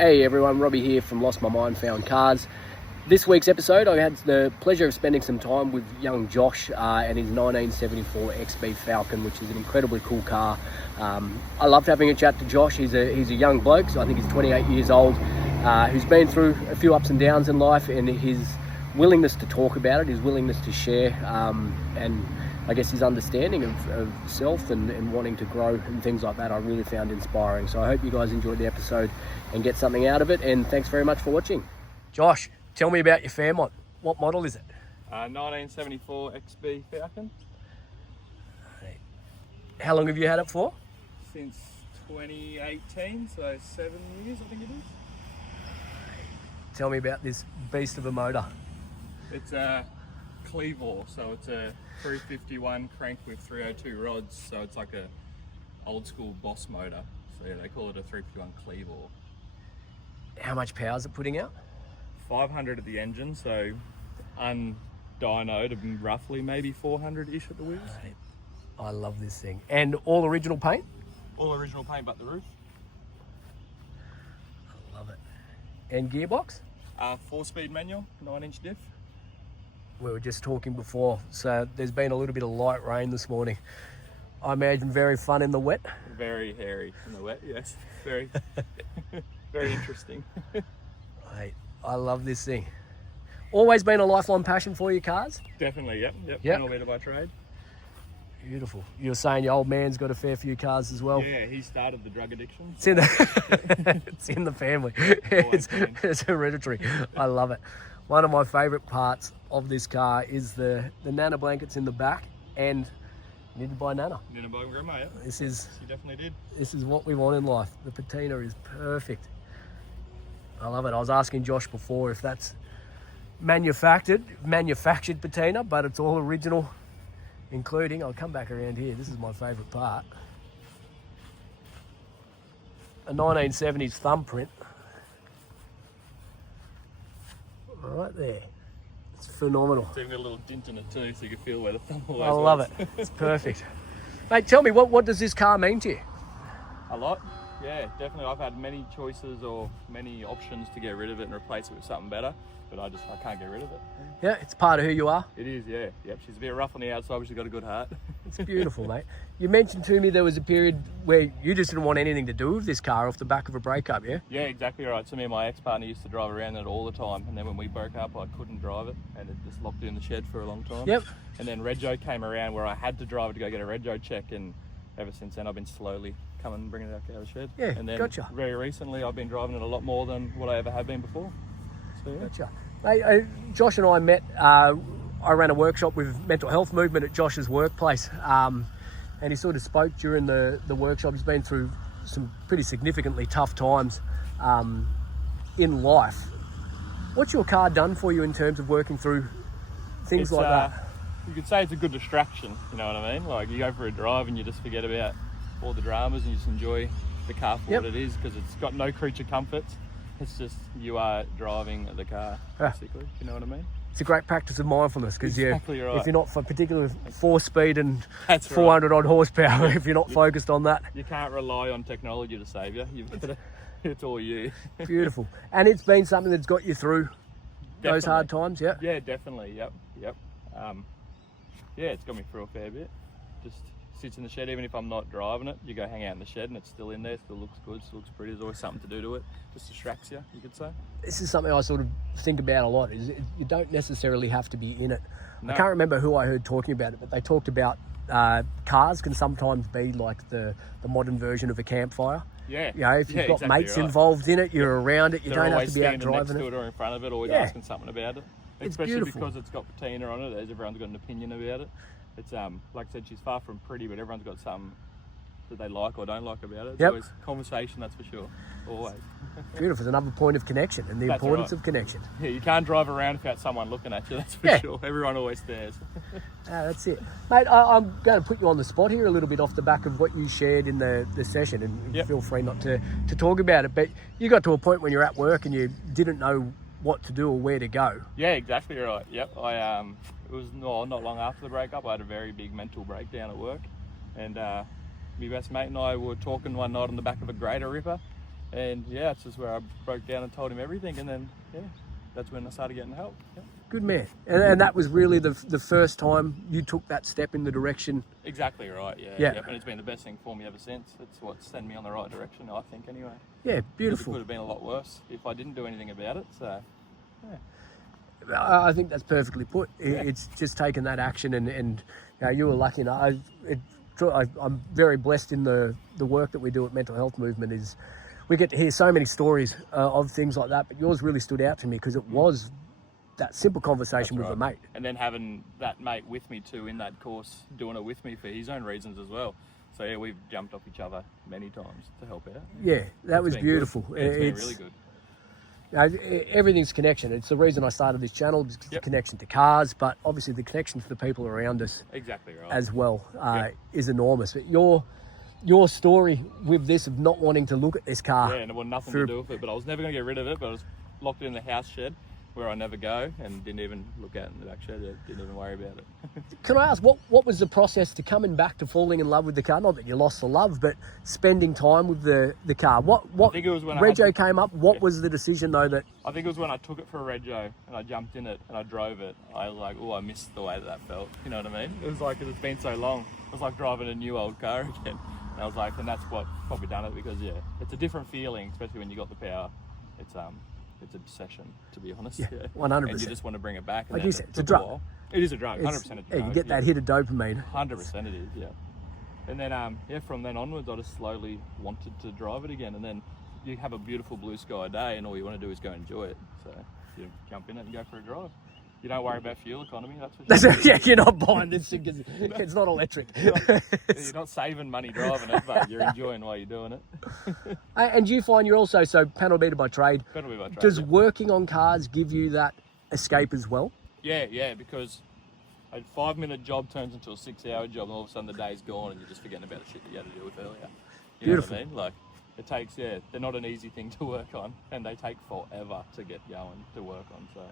Hey everyone, Robbie here from Lost My Mind Found Cars. This week's episode, I had the pleasure of spending some time with young Josh and his 1974 XB Falcon, which is an incredibly cool car. I loved having a chat to Josh. He's a young bloke, so I think he's 28 years old, who's been through a few ups and downs in life, and his willingness to talk about it, his willingness to share, and I guess his understanding of self and wanting to grow and things like that, I really found inspiring. So I hope you guys enjoyed the episode and get something out of it, and thanks very much for watching. Josh, tell me about your Fairmont. What model is it? 1974 XB Falcon. How long have you had it for? Since 2018, so 7 years I think it is. Tell me about this beast of a motor. It's a Cleavor, so it's a 351 crank with 302 rods, so it's like a old school Boss motor. So yeah, they call it a 351 Cleavor. How much power is it putting out? 500 at the engine, so undynoed, roughly maybe 400-ish at the wheels. I love this thing. And all original paint? All original paint but the roof. I love it. And gearbox? 4-speed manual, 9-inch diff. We were just talking before, so there's been a little bit of light rain this morning. I imagine very fun in the wet? Very hairy in the wet, yes. Very, very interesting. Mate, I love this thing. Always been a lifelong passion for your cars? Definitely, yep. Yep. All better by trade. Beautiful. You were saying your old man's got a fair few cars as well? Yeah, he started the drug addiction. It's in the, it's in the family. It's hereditary. I love it. One of my favourite parts of this car is the nanna blankets in the back, and knitted by Nana. Knitted by Grandma, yeah. She definitely did. This is what we want in life. The patina is perfect. I love it. I was asking Josh before if that's manufactured patina, but it's all original, including, I'll come back around here, this is my favourite part, a 1970s thumbprint. Right there. It's phenomenal. It's even got a little dint in it too, so you can feel where the thumb always I love it. It's perfect. Mate, tell me, what does this car mean to you? A lot. Yeah, definitely. I've had many choices or many options to get rid of it and replace it with something better, but I can't get rid of it. Yeah, it's part of who you are. It is, yeah. Yep, she's a bit rough on the outside, but she's got a good heart. It's beautiful, mate. You mentioned to me there was a period where you just didn't want anything to do with this car off the back of a breakup, yeah? Yeah, exactly right. So me and my ex-partner used to drive around it all the time, and then when we broke up, I couldn't drive it, and it just locked it in the shed for a long time. Yep. And then Rego came around where I had to drive it to go get a Rego check, and ever since then I've been slowly coming and bringing it out of the shed. Yeah, and then gotcha. Very recently I've been driving it a lot more than what I ever have been before. So, yeah. Gotcha. Mate, Josh and I met, I ran a workshop with mental health movement at Josh's workplace, and he sort of spoke during the workshop. He's been through some pretty significantly tough times in life. What's your car done for you in terms of working through things like that? You could say it's a good distraction, you know what I mean? Like you go for a drive and you just forget about all the dramas and you just enjoy the car for what it is, because it's got no creature comforts. It's just you are driving the car, basically. You know what I mean? It's a great practice of mindfulness, because exactly right. If you're not, particularly with 4-speed and That's 400 right. odd horsepower, if you're not focused on that. You can't rely on technology to save you. You've got to, it's all you. Beautiful. And it's been something that's got you through those hard times, yeah? Yeah, definitely, yep. Yeah, it's got me through a fair bit. Just sits in the shed, even if I'm not driving it, you go hang out in the shed and it's still in there, still looks good, still looks pretty. There's always something to do to it. Just distracts you, you could say. This is something I sort of think about a lot, is you don't necessarily have to be in it. No. I can't remember who I heard talking about it, but they talked about cars can sometimes be like the modern version of a campfire. Yeah. You know, if you've got mates involved in it, you're around it, you don't have to be out driving next to it or in front of it, always asking something about it. Especially beautiful. Because it's got patina on it, everyone's got an opinion about it. It's like I said, she's far from pretty, but everyone's got something that they like or don't like about it. It's always conversation, that's for sure. Always. Beautiful. It's another point of connection and the importance of connection. Yeah, you can't drive around without someone looking at you, that's for sure. Everyone always stares. That's it. Mate, I'm going to put you on the spot here a little bit off the back of what you shared in the session, and feel free not to talk about it, but you got to a point when you're at work and you didn't know what to do or where to go. Yeah, exactly right. Yep. It was not long after the breakup. I had a very big mental breakdown at work, and my best mate and I were talking one night on the back of a grader ripper, And yeah, it's just where I broke down and told him everything, and then yeah, that's when I started getting help. Yeah. Good man. And that was really the first time you took that step in the direction. Exactly right. Yeah. Yeah. Yep. And it's been the best thing for me ever since. It's what sent me on the right direction, I think. Anyway. Yeah, beautiful. It could have been a lot worse if I didn't do anything about it. So. Yeah. I think that's perfectly put. It's just taking that action, and you know, you were lucky enough. I'm very blessed in the work that we do at Mental Health Movement. Is we get to hear so many stories of things like that, but yours really stood out to me because it was that simple conversation with a mate. And then having that mate with me too in that course, doing it with me for his own reasons as well. So yeah, we've jumped off each other many times to help out. Yeah, that was beautiful. It's been really good. Everything's connection. It's the reason I started this channel, because the connection to cars, but obviously the connection to the people around us exactly right. as well is enormous. But your story with this of not wanting to look at this car. Yeah, and it had nothing to do with it, but I was never going to get rid of it, but I was locked in the house shed where I never go and didn't even look out in the back shed. Didn't even worry about it. Can I ask, what was the process to coming back to falling in love with the car? Not that you lost the love, but spending time with the car. What I think it was when Rego came up. What was the decision though that? I think it was when I took it for a Rego and I jumped in it and I drove it. I was like, oh, I missed the way that felt. You know what I mean? It was like, it's been so long. It was like driving a new old car again. And I was like, and that's what probably done it, because yeah, it's a different feeling, especially when you got the power. It's obsession, to be honest. Yeah, 100%. And you just want to bring it back. And like you said, it's a drug. It is a drug, 100% a drug. Yeah, you get that hit of dopamine. 100% it is, yeah. And then, from then onwards, I just slowly wanted to drive it again. And then you have a beautiful blue sky day, and all you want to do is go enjoy it. So you jump in it and go for a drive. You don't worry about fuel economy, that's for sure. Yeah, you're not buying this thing because it's not electric. You're not saving money driving it, but you're enjoying while you're doing it. And you find you're also, so panel beater by trade. Panel beater by trade. Does working on cars give you that escape as well? Yeah, because a 5-minute job turns into a 6-hour job, and all of a sudden the day's gone and you're just forgetting about the shit that you had to deal with earlier. Beautiful. Know what I mean? Like, it takes, they're not an easy thing to work on, and they take forever to get going, to work on, so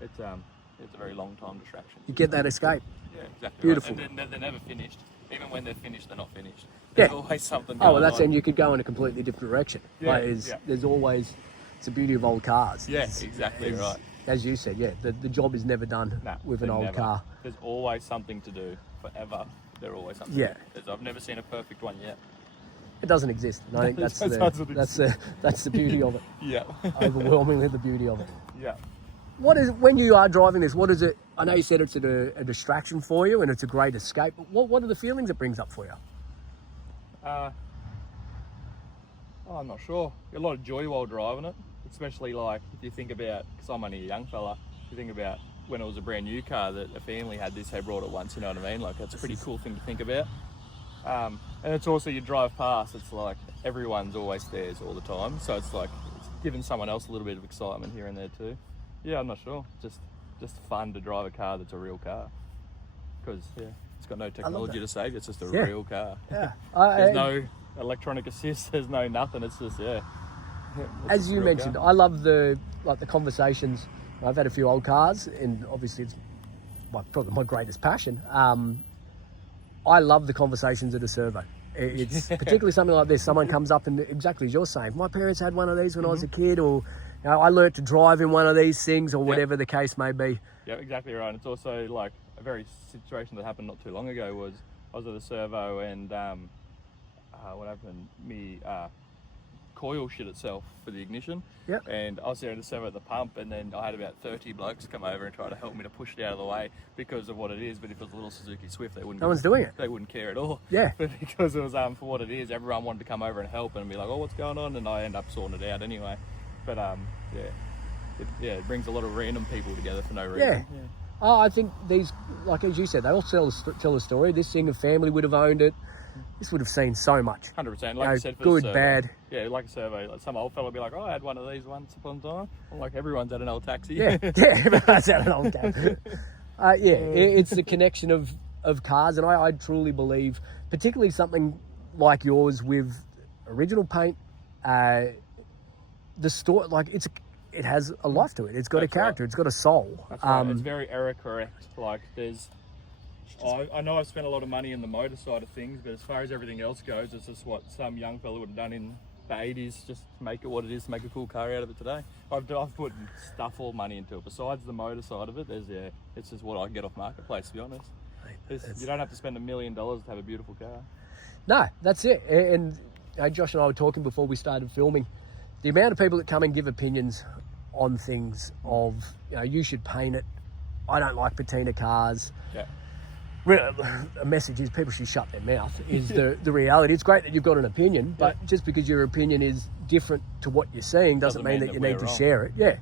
it's a very long time distraction. You get that escape. Yeah, exactly. Beautiful. Right. And they're never finished. Even when they're finished, they're not finished. There's always something going on. Oh, well, that's and you could go in a completely different direction. Yeah, There's always, it's the beauty of old cars. Yeah, exactly right. As you said, the job is never done with an old car. There's always something to do, forever. There's always something to do. I've never seen a perfect one yet. It doesn't exist. And I think that's the beauty of it. Yeah. Overwhelmingly the beauty of it. Yeah. What is, when you are driving this, what is it? I know you said it's a distraction for you and it's a great escape, but what are the feelings it brings up for you? I'm not sure. A lot of joy while driving it, especially like if you think about, because I'm only a young fella, you think about when it was a brand new car that a family had this, they brought it once, you know what I mean? Like, that's a pretty cool thing to think about. And it's also, you drive past, it's like everyone's always theirs all the time, so it's like it's giving someone else a little bit of excitement here and there too. Yeah, I'm not sure. Just fun to drive a car that's a real car, because it's got no technology to save. It's just a real car. Yeah. There's no electronic assist. There's no nothing. It's just As you mentioned, I love the conversations. I've had a few old cars, and obviously it's probably my greatest passion. I love the conversations at a servo. It's particularly something like this. Someone comes up and exactly as you're saying, my parents had one of these when I was a kid, or I learnt to drive in one of these things, or whatever the case may be. Yeah, exactly right. And it's also like a very situation that happened not too long ago was I was at a servo and what happened? Coil shit itself for the ignition. Yep. And I was there at the servo at the pump, and then I had about 30 blokes come over and try to help me to push it out of the way because of what it is. But if it was a little Suzuki Swift, they wouldn't. No one's doing it. They wouldn't care at all. Yeah. But because it was for what it is, everyone wanted to come over and help and be like, "Oh, what's going on?" And I end up sorting it out anyway. But it brings a lot of random people together for no reason. Yeah. Oh, I think these, like as you said, they all tell a story. This thing, a family would have owned it. This would have seen so much. 100%. Like I said, for good, the servo, bad. Yeah, like a servo. Like some old fella would be like, "Oh, I had one of these once upon a time." I'm like, everyone's had an old taxi. Yeah, everyone's had an old taxi. It's the connection of cars, and I truly believe, particularly something like yours with original paint, the store, like it has a life to it. It's got a character. Right. It's got a soul. That's right. It's very error correct. Like I know I've spent a lot of money in the motor side of things, but as far as everything else goes, it's just what some young fella would have done in the 80s, just make it what it is, make a cool car out of it today. I've put stuff all money into it. Besides the motor side of it, it's just what I get off Marketplace, to be honest. You don't have to spend $1 million to have a beautiful car. No, that's it. And Josh and I were talking before we started filming. The amount of people that come and give opinions on things of, you should paint it. I don't like patina cars. Yeah. A message is people should shut their mouth is the reality. It's great that you've got an opinion, but just because your opinion is different to what you're seeing doesn't mean that you need to share it. Yeah.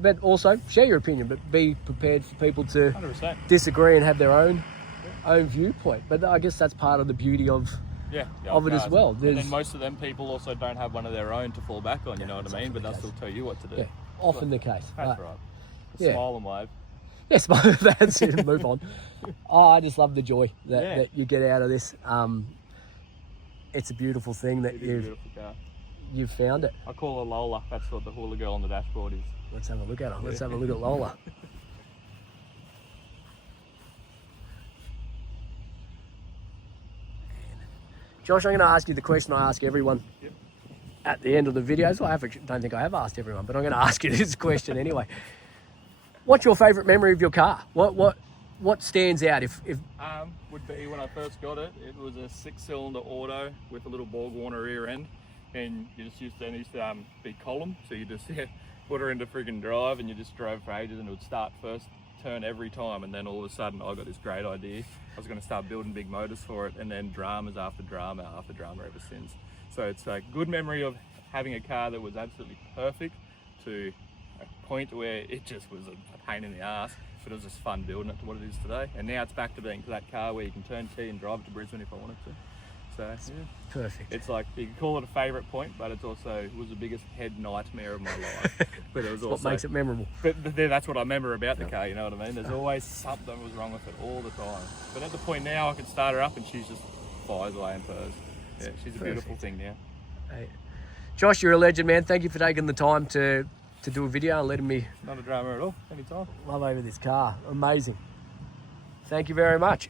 But also share your opinion, but be prepared for people to 100%. disagree and have their own viewpoint. But I guess that's part of the beauty of it as well. And then most of them people also don't have one of their own to fall back on, you know what I mean? But they'll still tell you what to do. Yeah, often the case. That's right. Smile and wave. Yes, that's it. Move on. I just love the joy that you get out of this. It's a beautiful thing that you've found it. I call her Lola. That's what the hula girl on the dashboard is. Let's have a look at her. Let's have a look at Lola. Josh, I'm going to ask you the question I ask everyone at the end of the videos. Well, I don't think I have asked everyone, but I'm going to ask you this question anyway. What's your favourite memory of your car? What stands out? If would be when I first got it. It was a 6-cylinder auto with a little Borg Warner rear end, and you just used to be column, so you just put her into freaking drive, and you just drove for ages, and it would start first turn every time, and then all of a sudden I got this great idea. I was going to start building big motors for it, and then dramas after drama ever since. So it's a good memory of having a car that was absolutely perfect to a point where it just was a pain in the ass, but it was just fun building it to what it is today. And now it's back to being that car where you can turn key and drive it to Brisbane if I wanted to. So perfect. It's like, you can call it a favourite point, but it was the biggest head nightmare of my life. But it was also what makes it memorable. But that's what I remember about the car, you know what I mean? There's always something was wrong with it all the time. But at the point now I can start her up and she's just flies away and purrs. Yeah, she's a beautiful thing now. Hey. Josh, you're a legend, man. Thank you for taking the time to do a video and letting me... Not a drama at all, anytime. Love over this car. Amazing. Thank you very much.